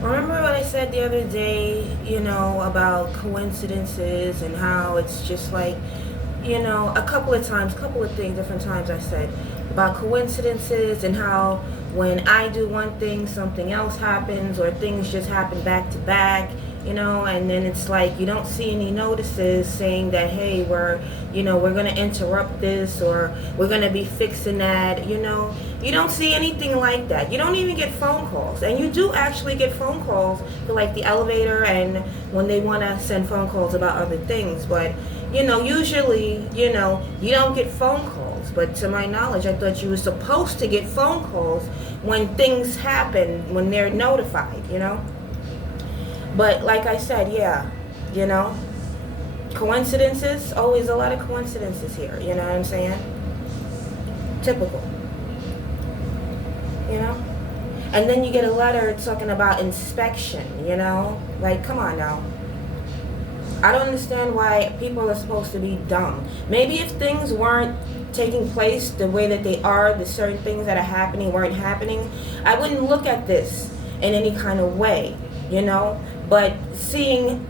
Remember what I said the other day, about coincidences and how it's just like, a couple of times, couple of things, different times I said about coincidences and how when I do one thing, something else happens or things just happen back to back, and then it's like you don't see any notices saying that, hey, we're going to interrupt this or we're going to be fixing that. You don't see anything like that. You don't even get phone calls. And you do actually get phone calls for like the elevator and when they want to send phone calls about other things. But, usually, you don't get phone calls. But to my knowledge, I thought you were supposed to get phone calls when things happen, when they're notified. But like I said, yeah, you know, coincidences, always a lot of coincidences here, you know what I'm saying? Typical, you know? And then you get a letter talking about inspection, Like, come on now. I don't understand why people are supposed to be dumb. Maybe if things weren't taking place the way that they are, the certain things that are happening weren't happening, I wouldn't look at this in any kind of way. But seeing,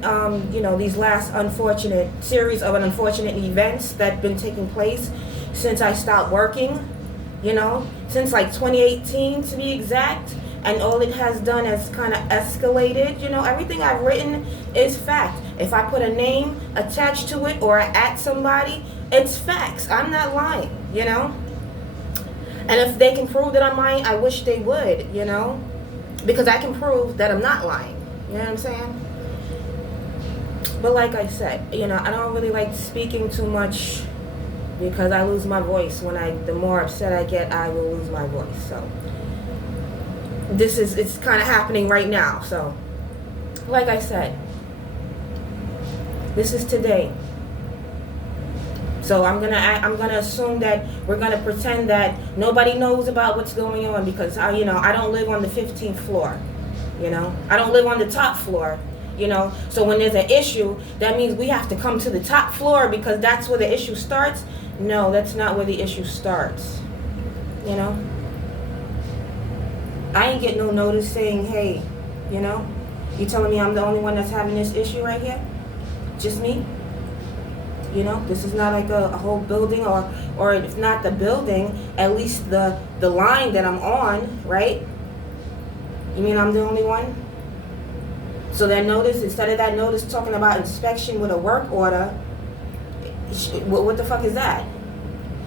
these last unfortunate series of unfortunate events that have been taking place since I stopped working, since like 2018 to be exact, and all it has done is kind of escalated. Everything I've written is fact. If I put a name attached to it or at somebody, it's facts. I'm not lying. And if they can prove that I'm lying, I wish they would, because I can prove that I'm not lying. You know what I'm saying? But like I said, I don't really like speaking too much because I lose my voice. The more upset I get, I will lose my voice. So it's kind of happening right now. So like I said, this is today. So I'm gonna assume that we're gonna pretend that nobody knows about what's going on because I don't live on the 15th floor. I don't live on the top floor. So when there's an issue, that means we have to come to the top floor because that's where the issue starts. No, that's not where the issue starts. I ain't get no notice saying, hey, you telling me I'm the only one that's having this issue right here? Just me? This is not like a whole building or if not the building, at least the line that I'm on, right? You mean I'm the only one? So that notice, instead of that notice talking about inspection with a work order, what the fuck is that?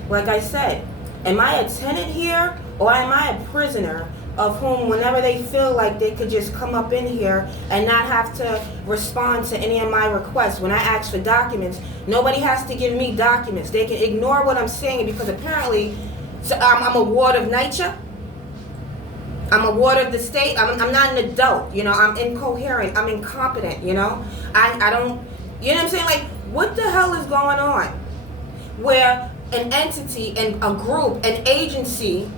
Like I said, am I a tenant here or am I a prisoner of whom whenever they feel like they could just come up in here and not have to respond to any of my requests? When I ask for documents, nobody has to give me documents. They can ignore what I'm saying because apparently I'm a ward of Nycha. I'm a ward of the state. I'm not an adult, I'm incoherent, I'm incompetent, I don't, what I'm saying? Like, what the hell is going on? Where an entity and a group, an agency,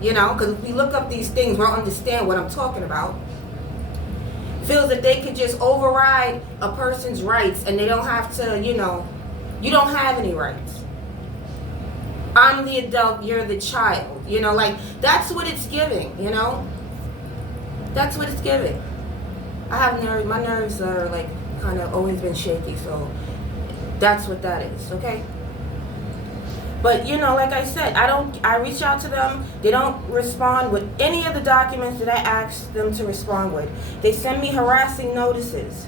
because if we look up these things, we'll understand what I'm talking about, feels that they could just override a person's rights and they don't have to, you don't have any rights. I'm the adult, you're the child. Like, that's what it's giving, That's what it's giving. I have nerves, my nerves are like kind of always been shaky, so that's what that is, okay? But, like I said, I reach out to them, they don't respond with any of the documents that I asked them to respond with. They send me harassing notices.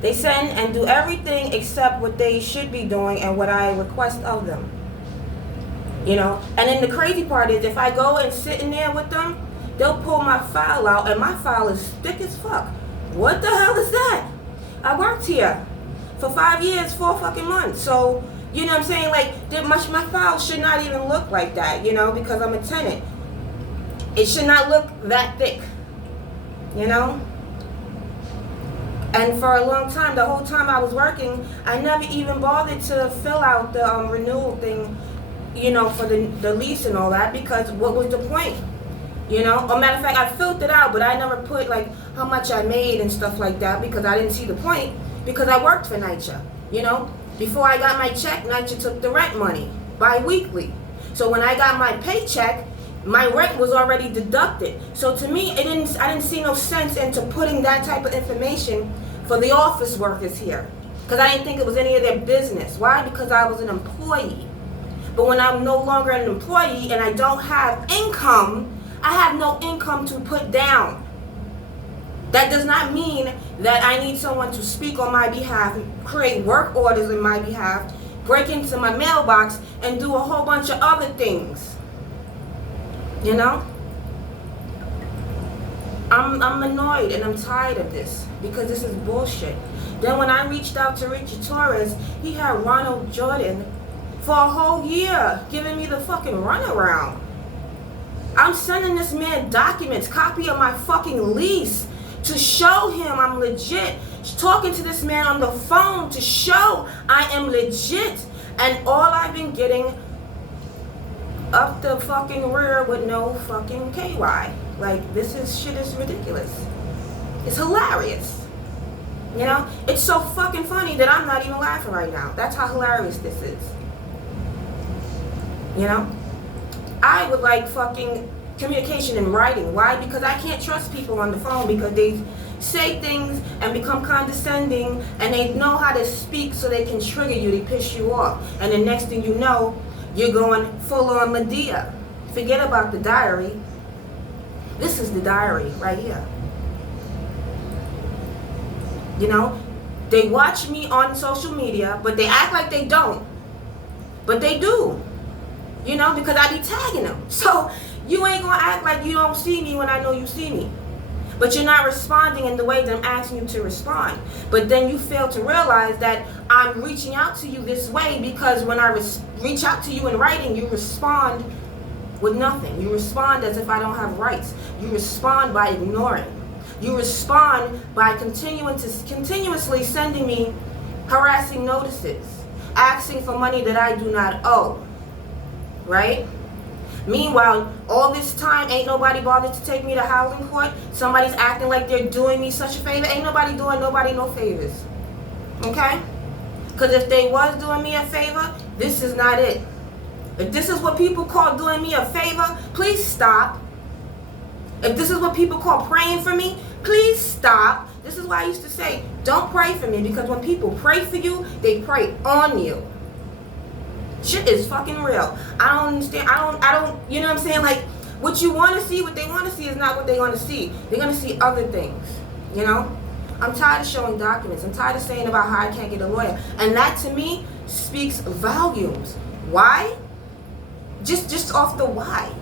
They send and do everything except what they should be doing and what I request of them. And then the crazy part is if I go and sit in there with them, they'll pull my file out and my file is thick as fuck. What the hell is that? I worked here for 5 years, 4 fucking months. So, you know what I'm saying? Like, my file should not even look like that, because I'm a tenant. It should not look that thick, And for a long time, the whole time I was working, I never even bothered to fill out the renewal thing, for the lease and all that, because what was the point? Or matter of fact, I filled it out, but I never put like how much I made and stuff like that because I didn't see the point, because I worked for Nycha. Before I got my check, Nycha took the rent money bi-weekly. So when I got my paycheck, my rent was already deducted. So to me, I didn't see no sense into putting that type of information for the office workers here. Because I didn't think it was any of their business. Why? Because I was an employee. But when I'm no longer an employee and I don't have income, I have no income to put down. That does not mean that I need someone to speak on my behalf, create work orders on my behalf, break into my mailbox, and do a whole bunch of other things. You know? I'm annoyed and I'm tired of this because this is bullshit. Then when I reached out to Richie Torres, he had Ronald Jordan for a whole year giving me the fucking runaround. I'm sending this man documents, copy of my fucking lease to show him I'm legit. Talking to this man on the phone to show I am legit. And all I've been getting up the fucking rear with no fucking KY. Like, this shit is ridiculous. It's hilarious. You know? It's so fucking funny that I'm not even laughing right now. That's how hilarious this is. You know? I would like fucking communication in writing. Why? Because I can't trust people on the phone because they say things and become condescending and they know how to speak so they can trigger you, they piss you off. And the next thing you know, you're going full on Medea. Forget about the diary. This is the diary right here. You know, they watch me on social media, but they act like they don't. But they do. You know, because I be tagging them. So you ain't gonna act like you don't see me when I know you see me. But you're not responding in the way that I'm asking you to respond. But then you fail to realize that I'm reaching out to you this way because when I reach out to you in writing, you respond with nothing. You respond as if I don't have rights. You respond by ignoring. You respond by continuously sending me harassing notices, asking for money that I do not owe. Right? Meanwhile, all this time, ain't nobody bothered to take me to housing court. Somebody's acting like they're doing me such a favor. Ain't nobody doing nobody no favors. Okay? Because if they was doing me a favor, this is not it. If this is what people call doing me a favor, please stop. If this is what people call praying for me, please stop. This is why I used to say, don't pray for me, because when people pray for you, they pray on you. Shit is fucking real. I don't understand. I don't, you know what I'm saying? Like, what you want to see, what they want to see is not what they want to see. They're going to see other things, you know? I'm tired of showing documents. I'm tired of saying about how I can't get a lawyer. And that, to me, speaks volumes. Why? Just off the why.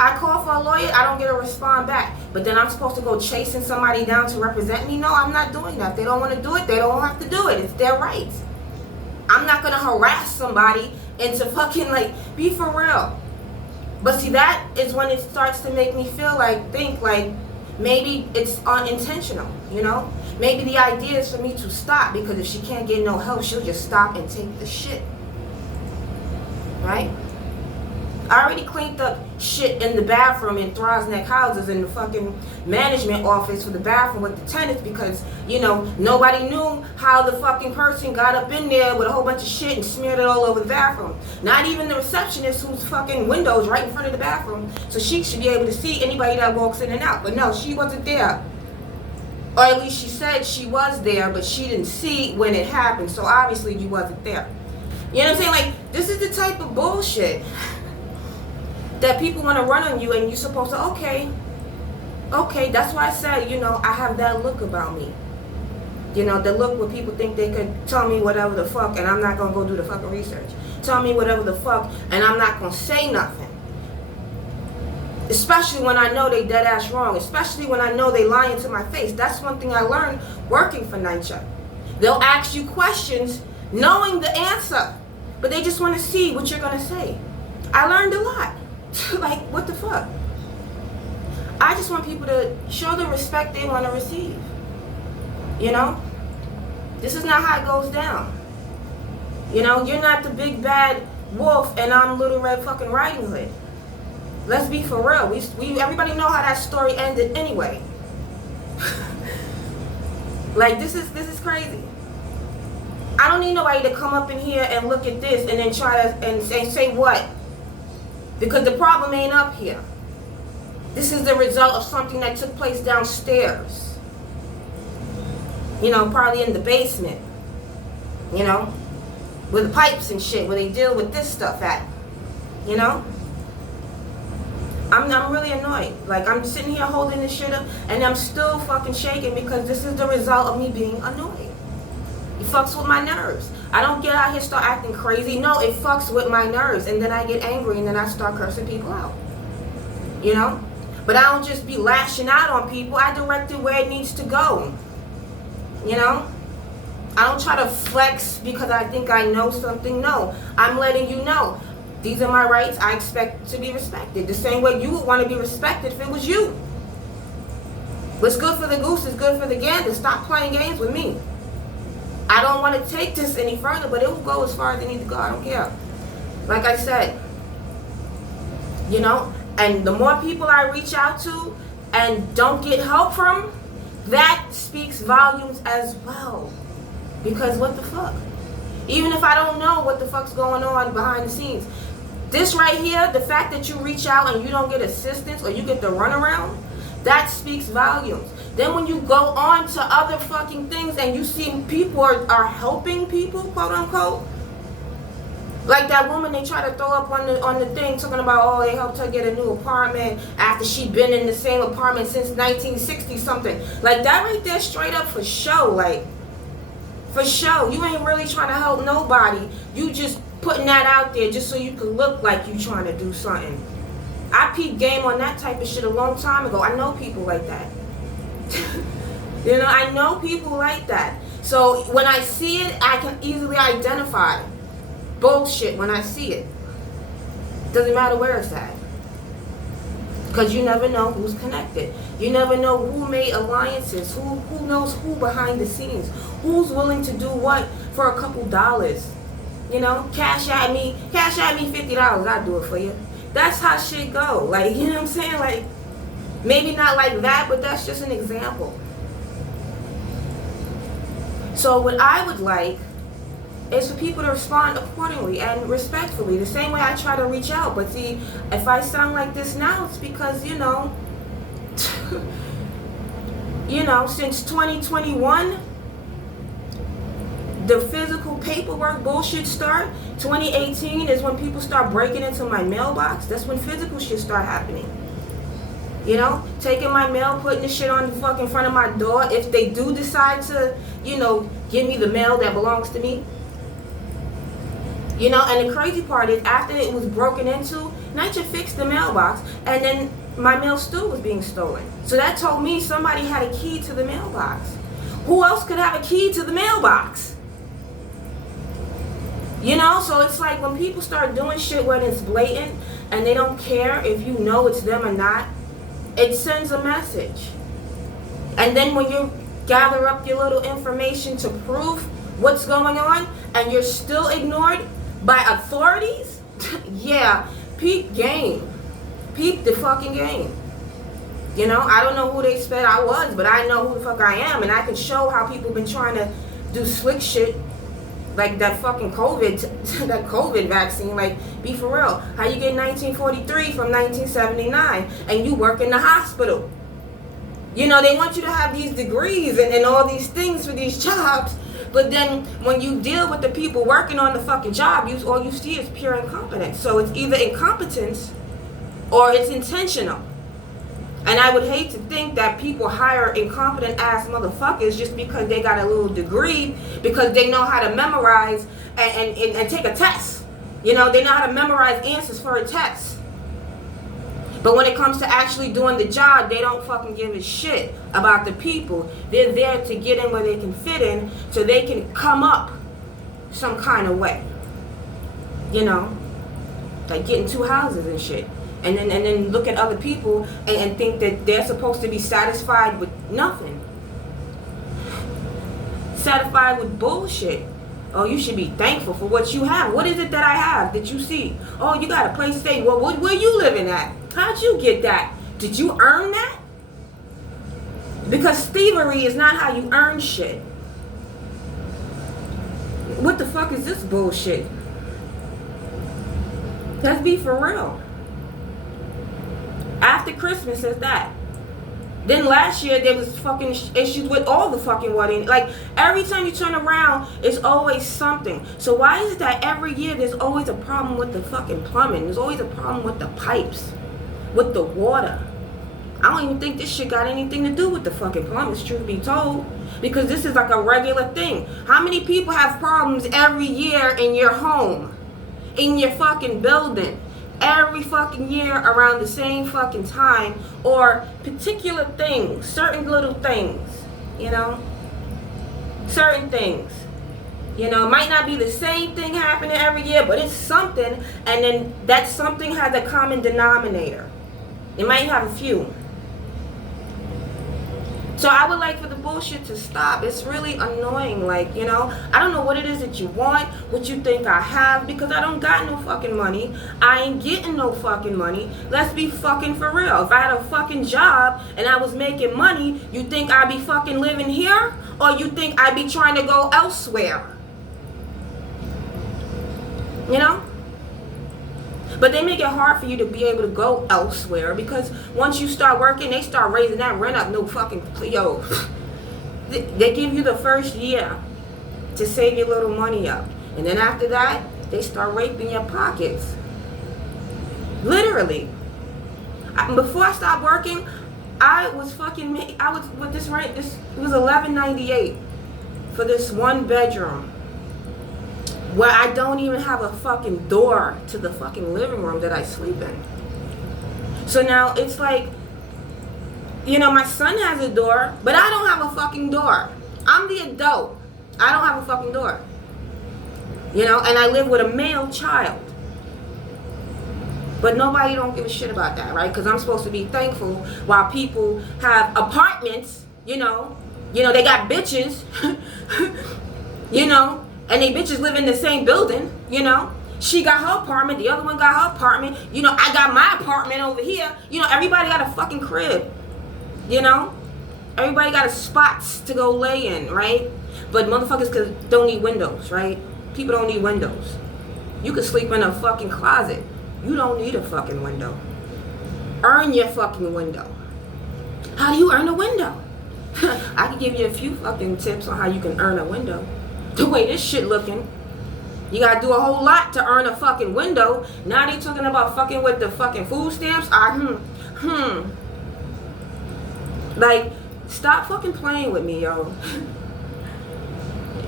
I call for a lawyer, I don't get a respond back. But then I'm supposed to go chasing somebody down to represent me? No, I'm not doing that. If they don't want to do it, they don't have to do it. It's their rights. I'm not going to harass somebody into fucking, like, be for real. But see, that is when it starts to make me feel like, think like, maybe it's unintentional, you know? Maybe the idea is for me to stop, because if she can't get no help, she'll just stop and take the shit. Right? I already cleaned up shit in the bathroom in Throsneck houses in the fucking management office for the bathroom with the tenants because, you know, nobody knew how the fucking person got up in there with a whole bunch of shit and smeared it all over the bathroom. Not even the receptionist whose fucking window's right in front of the bathroom. So she should be able to see anybody that walks in and out. But no, she wasn't there. Or at least she said she was there, but she didn't see when it happened. So obviously you wasn't there. You know what I'm saying? Like, this is the type of bullshit that people want to run on you, and you're supposed to, okay, that's why I said, you know, I have that look about me. You know, the look where people think they could tell me whatever the fuck, and I'm not going to go do the fucking research. Tell me whatever the fuck, and I'm not going to say nothing. Especially when I know they dead ass wrong. Especially when I know they lying to my face. That's one thing I learned working for Nycha. They'll ask you questions knowing the answer, but they just want to see what you're going to say. I learned a lot. Like, what the fuck? I just want people to show the respect they want to receive. You know? This is not how it goes down. You know, you're not the big bad wolf and I'm Little Red fucking Riding Hood. Let's be for real. We everybody know how that story ended anyway. Like, this is crazy. I don't need nobody to come up in here and look at this and then try to and say what? Because the problem ain't up here. This is the result of something that took place downstairs. You know, probably in the basement. You know, with the pipes and shit, where they deal with this stuff at. You know? I'm really annoyed. Like, I'm sitting here holding this shit up, and I'm still fucking shaking because this is the result of me being annoyed. It fucks with my nerves. I don't get out here start acting crazy. No, it fucks with my nerves, and then I get angry, and then I start cursing people out. You know? But I don't just be lashing out on people. I direct it where it needs to go. You know? I don't try to flex because I think I know something. No, I'm letting you know. These are my rights. I expect to be respected. The same way you would want to be respected if it was you. What's good for the goose is good for the gander. Stop playing games with me. I don't want to take this any further, but it will go as far as it needs to go. I don't care. Like I said, you know, and the more people I reach out to and don't get help from, that speaks volumes as well. Because what the fuck? Even if I don't know what the fuck's going on behind the scenes, this right here, the fact that you reach out and you don't get assistance or you get the runaround, that speaks volumes. Then when you go on to other fucking things and you see people are helping people, quote unquote, like that woman they try to throw up on the thing talking about, oh, they helped her get a new apartment after she'd been in the same apartment since 1960 something. Like that right there, straight up for show. Like, for show. You ain't really trying to help nobody. You just putting that out there just so you can look like you trying to do something. I peeped game on that type of shit a long time ago. I know people like that. You know, I know people like that. So when I see it, I can easily identify bullshit when I see it. Doesn't matter where it's at. Because you never know who's connected. You never know who made alliances, who knows who behind the scenes, who's willing to do what for a couple dollars. You know, cash at me $50, I'll do it for you. That's how shit go. Like, you know what I'm saying? Like, maybe not like that, but that's just an example. So what I would like is for people to respond accordingly and respectfully, the same way I try to reach out. But see, if I sound like this now, it's because, you know, since 2021, the physical paperwork bullshit start. 2018 is when people start breaking into my mailbox. That's when physical shit start happening. You know, taking my mail, putting the shit on the fucking front of my door. If they do decide to, you know, give me the mail that belongs to me. You know, and the crazy part is after it was broken into, Nycha fixed the mailbox, and then my mail still was being stolen. So that told me somebody had a key to the mailbox. Who else could have a key to the mailbox? You know, so it's like when people start doing shit when it's blatant and they don't care if you know it's them or not, it sends a message. And then when you gather up your little information to prove what's going on and you're still ignored by authorities, yeah, peep game. Peep the fucking game. You know, I don't know who they said I was, but I know who the fuck I am, and I can show how people been trying to do slick shit like that fucking COVID vaccine. Like, be for real. How you get 1943 from 1979 and you work in the hospital? You know, they want you to have these degrees and all these things for these jobs, but then when you deal with the people working on the fucking job, all you see is pure incompetence. So it's either incompetence or it's intentional. And I would hate to think that people hire incompetent ass motherfuckers just because they got a little degree, because they know how to memorize and take a test. You know, they know how to memorize answers for a test. But when it comes to actually doing the job, they don't fucking give a shit about the people. They're there to get in where they can fit in so they can come up some kind of way. You know, like getting two houses and shit. And then look at other people and think that they're supposed to be satisfied with nothing. Satisfied with bullshit. Oh, you should be thankful for what you have. What is it that I have that you see? Oh, you got a place to stay. Well, where you living at? How'd you get that? Did you earn that? Because thievery is not how you earn shit. What the fuck is this bullshit? Let's be for real. After Christmas is that. Then last year there was fucking issues with all the fucking water. Like every time you turn around, it's always something. So why is it that every year there's always a problem with the fucking plumbing? There's always a problem with the pipes, with the water. I don't even think this shit got anything to do with the fucking plumbing, truth be told. Because this is like a regular thing. How many people have problems every year in your home? In your fucking building? Every fucking year around the same fucking time, or particular things, certain little things, you know, certain things, you know, it might not be the same thing happening every year, but it's something, and then that something has a common denominator. It might have a few. So I would like for the bullshit to stop. It's really annoying. Like, you know, I don't know what it is that you want, what you think I have, because I don't got no fucking money. I ain't getting no fucking money. Let's be fucking for real. If I had a fucking job and I was making money, you think I'd be fucking living here? Or you think I'd be trying to go elsewhere? You know? But they make it hard for you to be able to go elsewhere, because once you start working, they start raising that rent up. No fucking, yo. They give you the first year to save your little money up. And then after that, they start raping your pockets. Literally. Before I stopped working, I was with this rent, it was $11.98 for this one bedroom, where I don't even have a fucking door to the fucking living room that I sleep in. So now it's like, you know, my son has a door, but I don't have a fucking door. I'm the adult. I don't have a fucking door. You know, and I live with a male child. But nobody don't give a shit about that, right? Because I'm supposed to be thankful while people have apartments, you know, they got bitches, you know, and they bitches live in the same building, you know. She got her apartment, the other one got her apartment. You know, I got my apartment over here. You know, everybody got a fucking crib, you know. Everybody got a spots to go lay in, right? But motherfuckers don't need windows, right? People don't need windows. You could sleep in a fucking closet. You don't need a fucking window. Earn your fucking window. How do you earn a window? I can give you a few fucking tips on how you can earn a window. The way this shit looking, you gotta do a whole lot to earn a fucking window. Now they talking about fucking with the fucking food stamps. Like, stop fucking playing with me, yo.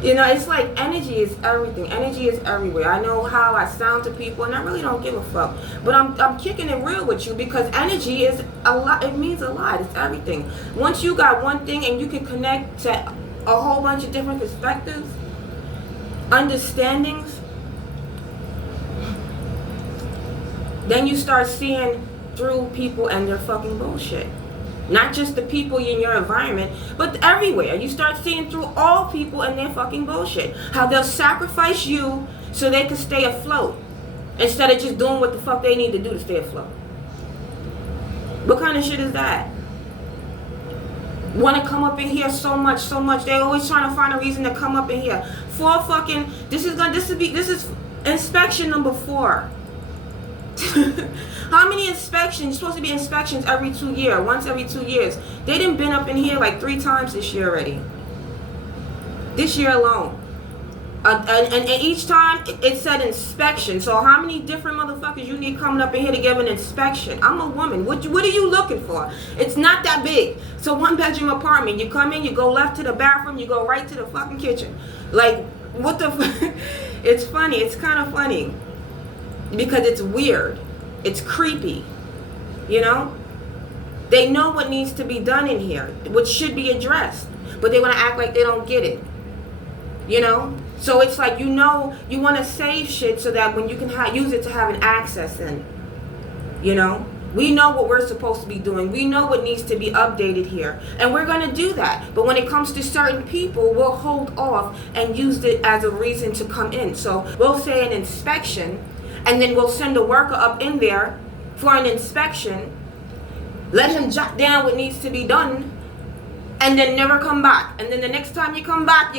You know, it's like energy is everything. Energy is everywhere. I know how I sound to people, and I really don't give a fuck. But I'm kicking it real with you, because energy is a lot. It means a lot. It's everything. Once you got one thing and you can connect to a whole bunch of different perspectives, understandings, then you start seeing through people and their fucking bullshit. Not just the people in your environment, but everywhere. You start seeing through all people and their fucking bullshit. How they'll sacrifice you so they can stay afloat, instead of just doing what the fuck they need to do to stay afloat. What kind of shit is that? Want to come up in here so much. They're always trying to find a reason to come up in here. This is inspection number 4. How many inspections? It's supposed to be inspections every 2 years, once every 2 years. They done been up in here like 3 times this year already. This year alone. And each time it said inspection. So how many different motherfuckers you need coming up in here to give an inspection? I'm a woman. What are you looking for? It's not that big. So 1 bedroom apartment. You come in, you go left to the bathroom, you go right to the fucking kitchen. Like, what the It's funny. It's kind of funny. Because it's weird. It's creepy. You know? They know what needs to be done in here, what should be addressed. But they want to act like they don't get it. You know? So it's like, you know, you want to save shit so that when you can use it to have an access in. You know? We know what we're supposed to be doing. We know what needs to be updated here. And we're going to do that. But when it comes to certain people, we'll hold off and use it as a reason to come in. So we'll say an inspection, and then we'll send a worker up in there for an inspection, let him jot down what needs to be done, and then never come back. And then the next time you come back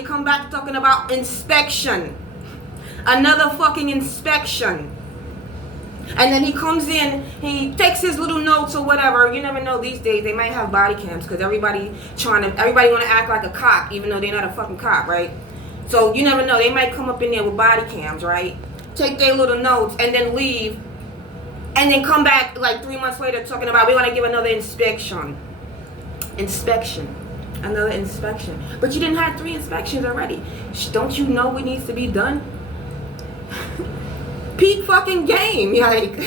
talking about inspection. Another fucking inspection. And then he comes in, he takes his little notes or whatever. You never know these days. They might have body cams because everybody want to act like a cop, even though they're not a fucking cop, right? So you never know. They might come up in there with body cams, right? Take their little notes and then leave. And then come back like 3 months later talking about we want to give another inspection. Another inspection. But you didn't have 3 inspections already. Don't you know what needs to be done? Peak fucking game. Like,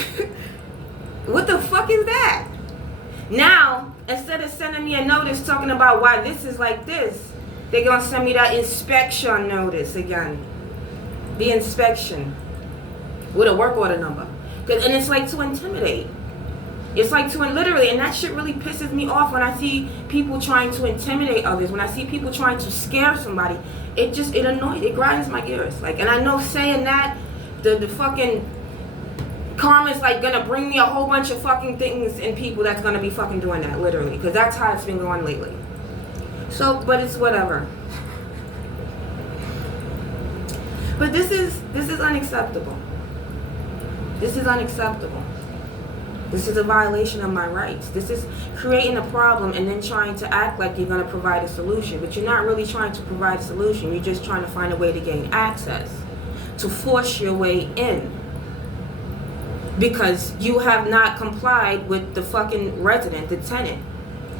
what the fuck is that? Now, instead of sending me a notice talking about why this is like this, they're going to send me that inspection notice again. The inspection. With a work order number. And it's like to intimidate. It's like to literally, and that shit really pisses me off when I see people trying to intimidate others. When I see people trying to scare somebody, it annoys, it grinds my gears. Like, and I know saying that, the fucking karma's like gonna bring me a whole bunch of fucking things and people that's gonna be fucking doing that, literally, because that's how it's been going lately. So, but it's whatever. But this is unacceptable. This is unacceptable. This is a violation of my rights. This is creating a problem and then trying to act like you're going to provide a solution. But you're not really trying to provide a solution. You're just trying to find a way to gain access. To force your way in. Because you have not complied with the fucking resident, the tenant.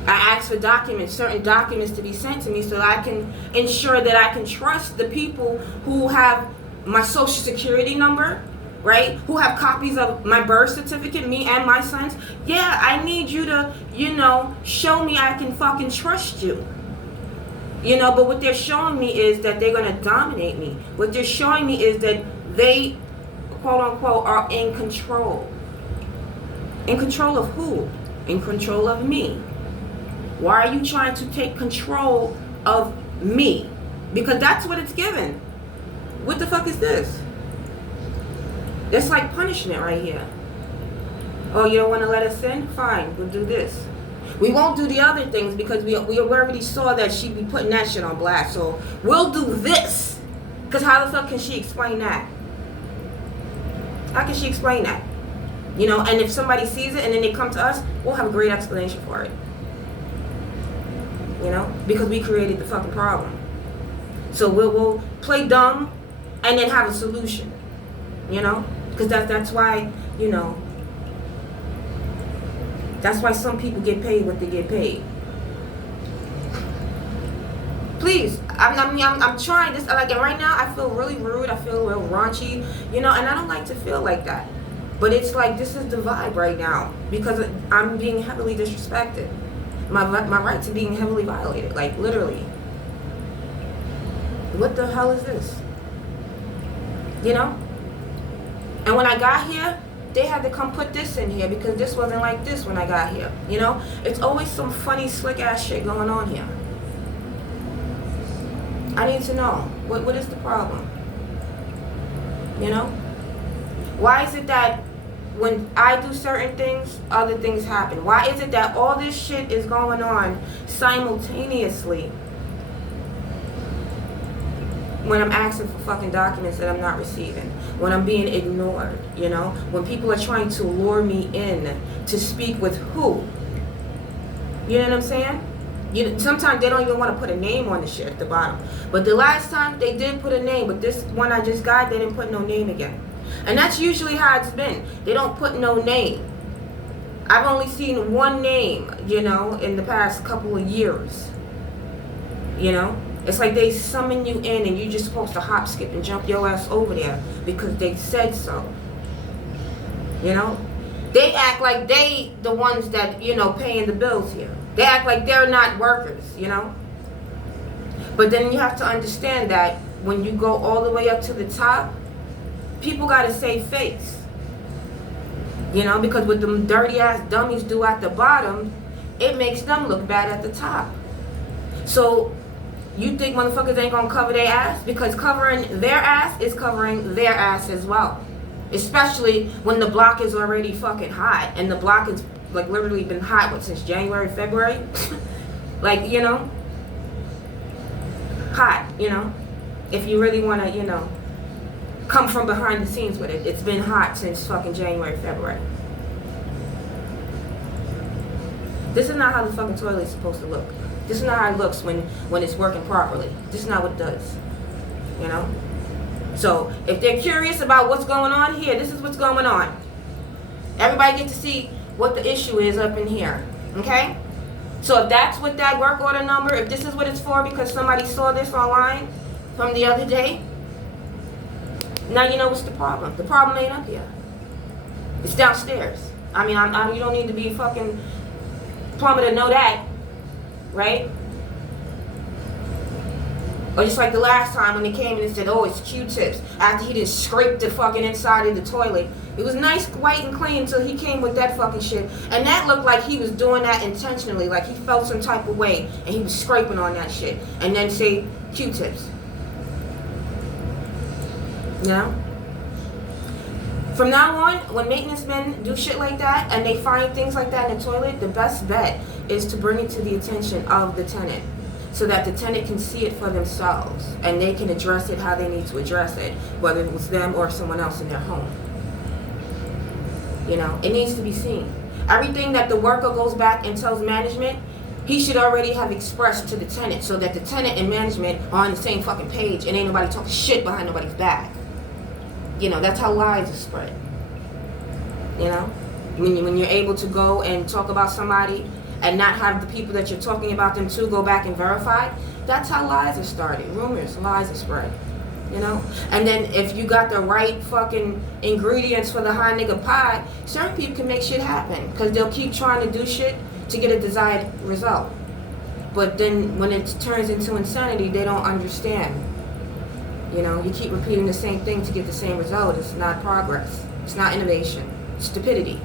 I asked for documents, certain documents to be sent to me so that I can ensure that I can trust the people who have my social security number, right? Who have copies of my birth certificate, me and my son's. Yeah, I need you to, show me I can fucking trust you. But what they're showing me is that they're going to dominate me. What they're showing me is that they, quote unquote, are in control. In control of who? In control of me. Why are you trying to take control of me? Because that's what it's given. What the fuck is this? That's like punishment right here. Oh, you don't want to let us in? Fine, we'll do this. We won't do the other things because we already saw that she'd be putting that shit on blast. So we'll do this. Because how the fuck can she explain that? How can she explain that? And if somebody sees it and then they come to us, we'll have a great explanation for it. Because we created the fucking problem. So we'll play dumb and then have a solution. Because that's why, that's why some people get paid what they get paid. Please, I'm trying this. Like, right now, I feel really rude. I feel real raunchy, and I don't like to feel like that. But it's like, this is the vibe right now because I'm being heavily disrespected. My rights are being heavily violated, like literally. What the hell is this? And when I got here, they had to come put this in here because this wasn't like this when I got here. It's always some funny, slick ass shit going on here. I need to know what is the problem. Why is it that when I do certain things, other things happen? Why is it that all this shit is going on simultaneously when I'm asking for fucking documents that I'm not receiving? When I'm being ignored, When people are trying to lure me in to speak with who? You know what I'm saying? Sometimes they don't even want to put a name on the shit at the bottom. But the last time they did put a name, but this one I just got, they didn't put no name again. And that's usually how it's been. They don't put no name. I've only seen one name, in the past couple of years. It's like they summon you in and you're just supposed to hop, skip, and jump your ass over there because they said so. They act like they the ones that, paying the bills here. They act like they're not workers, But then you have to understand that when you go all the way up to the top, people gotta save face. Because what them dirty ass dummies do at the bottom, it makes them look bad at the top. So you think motherfuckers ain't gonna cover their ass? Because covering their ass is covering their ass as well. Especially when the block is already fucking hot. And the block is like literally been hot, since January, February? Like, hot, If you really wanna, come from behind the scenes with it. It's been hot since fucking January, February. This is not how the fucking toilet is supposed to look. This is not how it looks when it's working properly. This is not what it does. You know? So, if they're curious about what's going on here, this is what's going on. Everybody get to see what the issue is up in here. Okay? So if that's what that work order number, if this is what it's for because somebody saw this online from the other day, now you know what's the problem. The problem ain't up here. It's downstairs. I mean, you don't need to be a fucking plumber to know that, right? Or just like the last time when they came and they said, oh, it's Q-tips. After he just scraped the fucking inside of the toilet. It was nice, white, and clean until he came with that fucking shit. And that looked like he was doing that intentionally. Like he felt some type of way and he was scraping on that shit. And then say Q-tips. You know? From now on, when maintenance men do shit like that and they find things like that in the toilet, the best bet is to bring it to the attention of the tenant, so that the tenant can see it for themselves and they can address it how they need to address it, whether it was them or someone else in their home. You know, it needs to be seen. Everything that the worker goes back and tells management, he should already have expressed to the tenant so that the tenant and management are on the same fucking page and ain't nobody talking shit behind nobody's back. You know, that's how lies are spread. You know, when you're able to go and talk about somebody and not have the people that you're talking about them to go back and verify, that's how lies are started. Rumors, lies are spread. You know? And then if you got the right fucking ingredients for the high nigga pie, certain people can make shit happen. Because they'll keep trying to do shit to get a desired result. But then when it turns into insanity, they don't understand. You know, you keep repeating the same thing to get the same result. It's not progress. It's not innovation. It's stupidity.